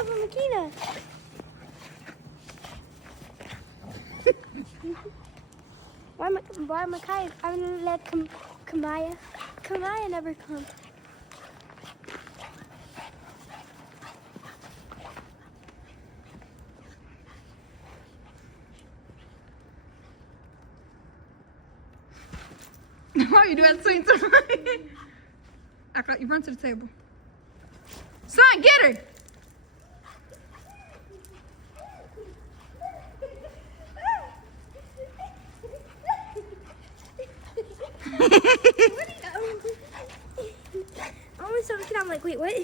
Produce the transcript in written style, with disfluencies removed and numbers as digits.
saw from Makina. Why Makai? I mean, let Kamaya. Kamaya never comes. Why are you doing that same thing? Act like you run to the table. Son, get her! I always saw the kid. I'm like, wait, what?